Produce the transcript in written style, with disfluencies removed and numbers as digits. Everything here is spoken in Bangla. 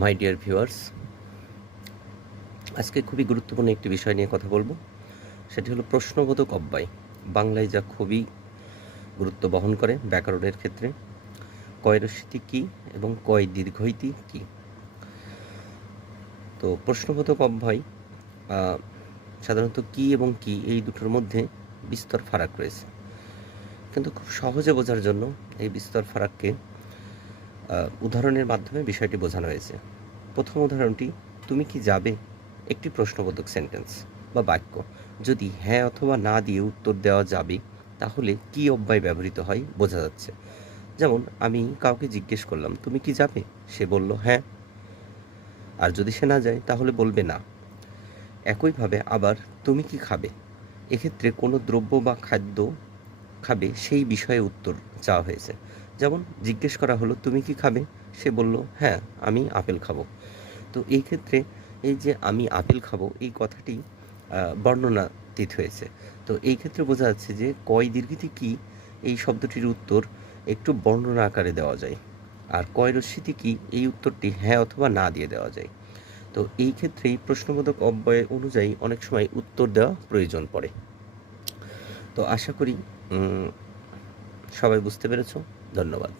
মাই ডিয়ার ভিউয়ার্স, আজকে খুবই গুরুত্বপূর্ণ একটি বিষয় নিয়ে কথা বলবো। সেটি হলো প্রশ্নবোধক অব্যয়। বাংলায় যা খুবই গুরুত্ব বহন করে ব্যাকরণের ক্ষেত্রে। কয়রস্বীতি কী এবং কয় দীর্ঘইতি কী? তো প্রশ্নবোধক অব্যয় সাধারণত কী এবং কী এই দুটোর মধ্যে বিস্তর ফারাক রয়েছে, কিন্তু খুব সহজে বোঝার জন্য এই বিস্তর ফারাককে উদাহরণের মাধ্যমে বিষয়টি বোঝানো হয়েছে। প্রথম উদাহরণটি, তুমি কি যাবে? একটি প্রশ্নবোধক সেন্টেন্স বা বাক্য। যদি হ্যাঁ অথবা না দিয়ে উত্তর দেওয়া যাবে, তাহলে কি অব্যয় ব্যবহৃত হয় বোঝা যাচ্ছে। যেমন, আমি কাউকে জিজ্ঞেস করলাম, তুমি কি যাবে? সে বলল হ্যাঁ। আর যদি সে না যায়, তাহলে বলবে না। একইভাবে আবার, তুমি কি খাবে? এক্ষেত্রে কোনো দ্রব্য বা খাদ্য খাবে সেই বিষয়ে উত্তর চাওয়া হয়েছে। যেমন, জিজ্ঞেস করা হলো, তুমি কি খাবে? সে বলল হ্যাঁ, আমি আপেল খাবো। তো এই ক্ষেত্রে এই যে আমি আপেল খাবো এই কথাটি বর্ণনাতীত হয়েছে। তো এই ক্ষেত্রে বোঝা যাচ্ছে যে কয় দীর্ঘিতি কী এই শব্দটির উত্তর একটু বর্ণনা আকারে দেওয়া যায়, আর কয় রস্যিতি কী এই উত্তরটি হ্যাঁ অথবা না দিয়ে দেওয়া যায়। তো এই ক্ষেত্রেই প্রশ্নবোধক অব্যয় অনুযায়ী অনেক সময় উত্তর দেওয়া প্রয়োজন পড়ে। তো আশা করি সবাই বুঝতে পেরেছ। ধন্যবাদ।